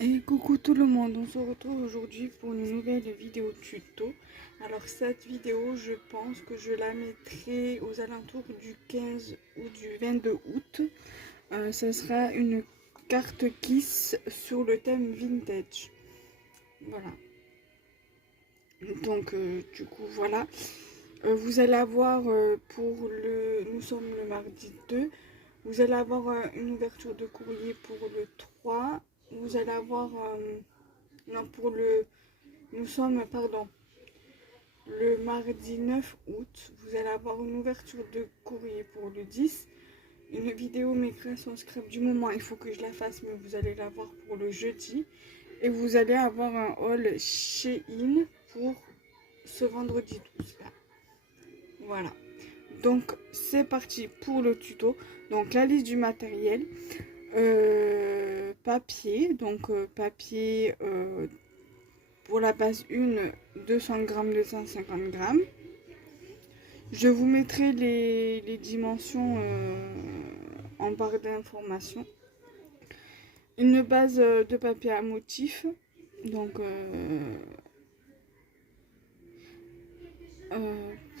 Et coucou tout le monde, on se retrouve aujourd'hui pour une nouvelle vidéo tuto. Alors cette vidéo, je pense que je la mettrai aux alentours du 15 ou du 22 août. Ça sera une carte Kiss sur le thème vintage. Voilà. Donc du coup voilà. Vous allez avoir nous sommes le mardi 2. Vous allez avoir une ouverture de courrier pour le 3. Vous allez avoir non, nous sommes, pardon, le mardi 9 août. Vous allez avoir une ouverture de courrier pour le 10. Une vidéo mes créations scrap du moment, il faut que je la fasse, mais vous allez la voir pour le jeudi. Et vous allez avoir un haul Shein pour ce vendredi 12 là. Voilà. Donc c'est parti pour le tuto. Donc la liste du matériel. Papier. Donc papier pour la base 1, 200 g, 250 g. Je vous mettrai les dimensions en barre d'informations. Une base de papier à motif. Donc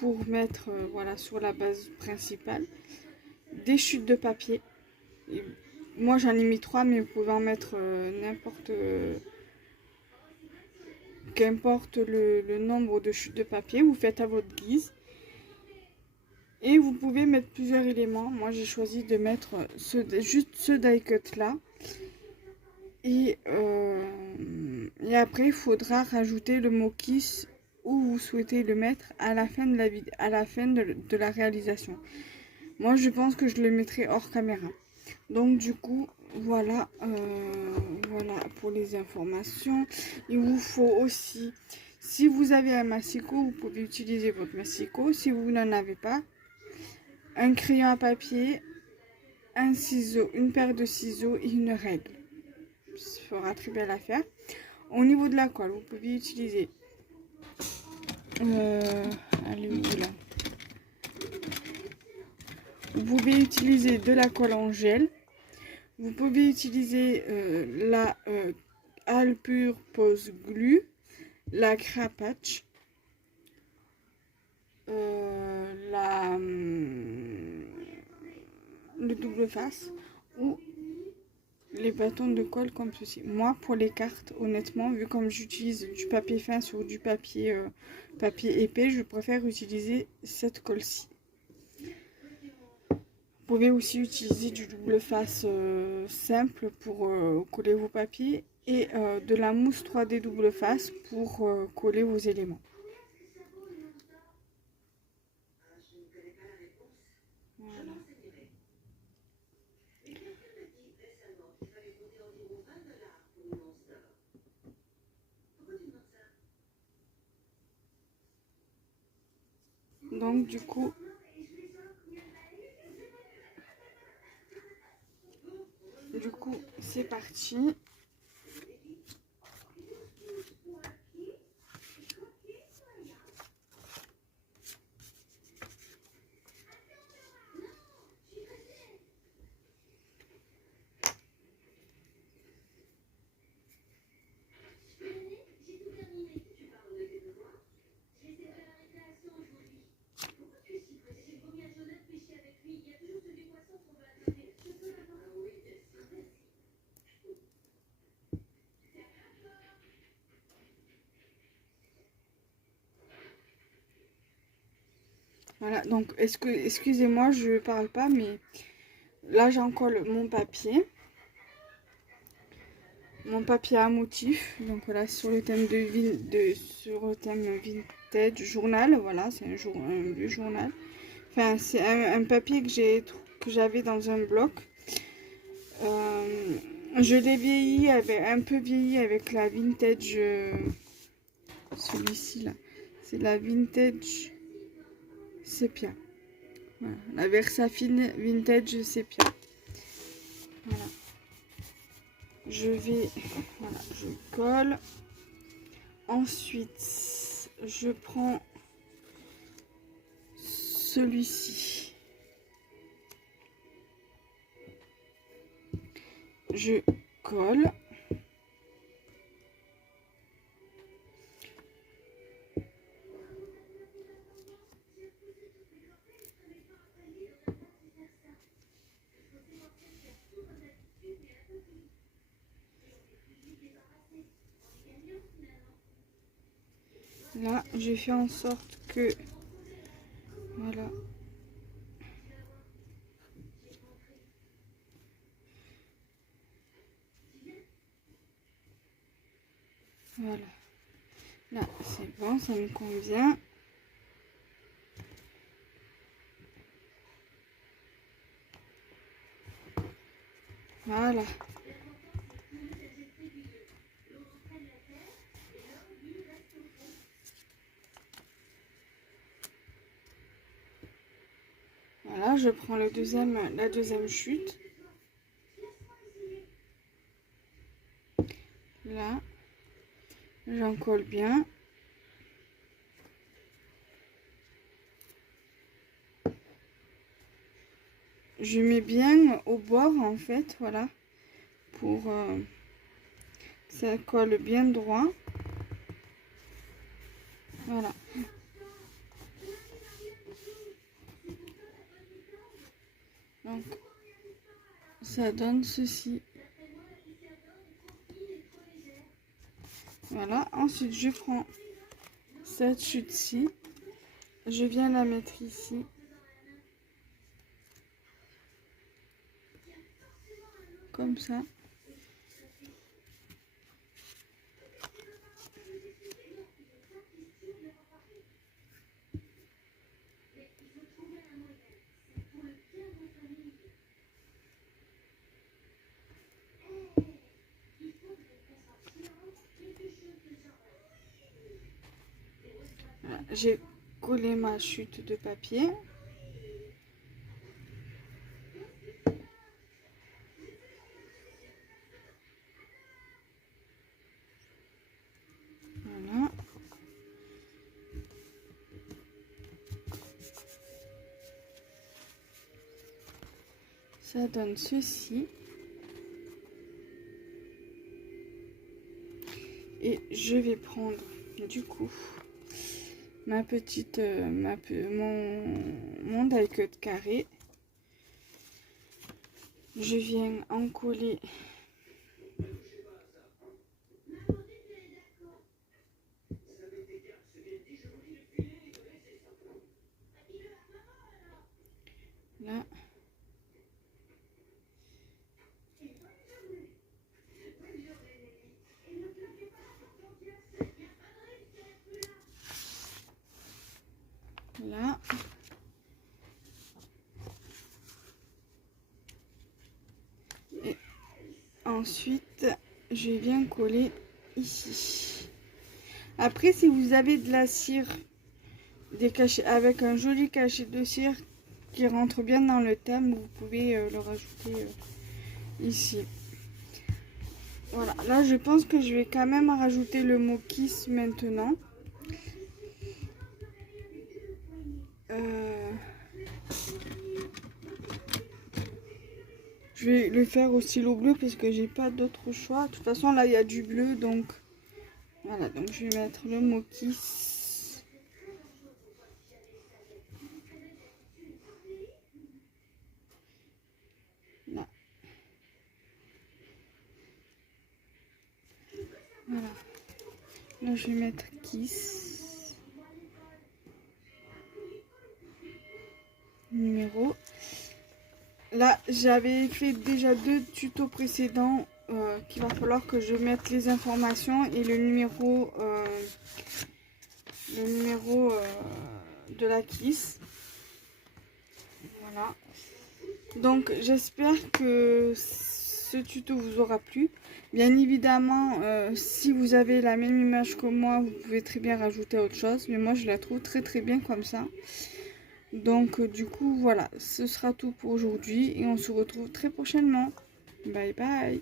pour mettre voilà, sur la base principale. Des chutes de papier. Et moi j'en ai mis 3, mais vous pouvez en mettre n'importe qu'importe le nombre de chutes de papier. Vous faites à votre guise. Et vous pouvez mettre plusieurs éléments. Moi j'ai choisi de mettre juste ce die cut là. Et après il faudra rajouter le mot kiss où vous souhaitez le mettre à la fin de de la réalisation. Moi je pense que je le mettrai hors caméra. Donc du coup voilà, voilà pour les informations. Il vous faut aussi, si vous avez un massicot, vous pouvez utiliser votre massicot. Si vous n'en avez pas, un crayon à papier, un ciseau, une paire de ciseaux et une règle. Ça fera très belle affaire. Au niveau de la colle, vous pouvez utiliser allez, où là, vous pouvez utiliser de la colle en gel. Vous pouvez utiliser la Alpure Pose Glue, la Crapatch, le double face ou les bâtons de colle comme ceci. Moi pour les cartes, honnêtement, vu comme j'utilise du papier fin sur du papier épais, je préfère utiliser cette colle-ci. Vous pouvez aussi utiliser du double face simple pour coller vos papiers et de la mousse 3D double face pour coller vos éléments. Voilà. Donc du coup, c'est parti. Voilà, donc excusez-moi, je parle pas, mais là j'en colle mon papier à motif. Donc voilà, sur le thème sur le thème vintage journal. Voilà, c'est un vieux journal. Enfin, c'est un papier que j'avais dans un bloc. Je l'ai vieilli un peu vieilli avec la vintage. Celui-ci là, c'est la vintage sépia. Voilà, la Versafine vintage sépia. Voilà. Voilà, je colle. Ensuite, je prends celui-ci. Je colle. Là, j'ai fait en sorte que... Voilà. Voilà. Là, c'est bon, ça me convient. Voilà. Voilà, je prends la deuxième chute. Là, j'en colle bien. Je mets bien au bord en fait, voilà, pour que ça colle bien droit. Voilà. Donc, ça donne ceci. Voilà, ensuite je prends cette chute-ci, je viens la mettre ici. Comme ça. Voilà, j'ai collé ma chute de papier. Voilà. Ça donne ceci. Et je vais prendre du coup ma petite mon die cut carré. Je viens en coller là. Là. Et ensuite, je viens coller ici. Après, si vous avez de la cire, des cachets, avec un joli cachet de cire qui rentre bien dans le thème, vous pouvez le rajouter ici. Voilà, là je pense que je vais quand même rajouter le mot kiss maintenant. Je vais le faire au stylo bleu parce que j'ai pas d'autre choix. De toute façon là il y a du bleu, donc voilà, donc je vais mettre le mot kiss. Là. Voilà. Là je vais mettre kiss. Numéro. Là j'avais fait déjà 2 tutos précédents qu'il va falloir que je mette les informations et le numéro de la kiss. Voilà. Donc j'espère que ce tuto vous aura plu. Bien évidemment, si vous avez la même image que moi, vous pouvez très bien rajouter autre chose. Mais moi, je la trouve très très bien comme ça. Donc du coup, voilà, ce sera tout pour aujourd'hui. Et on se retrouve très prochainement. Bye bye.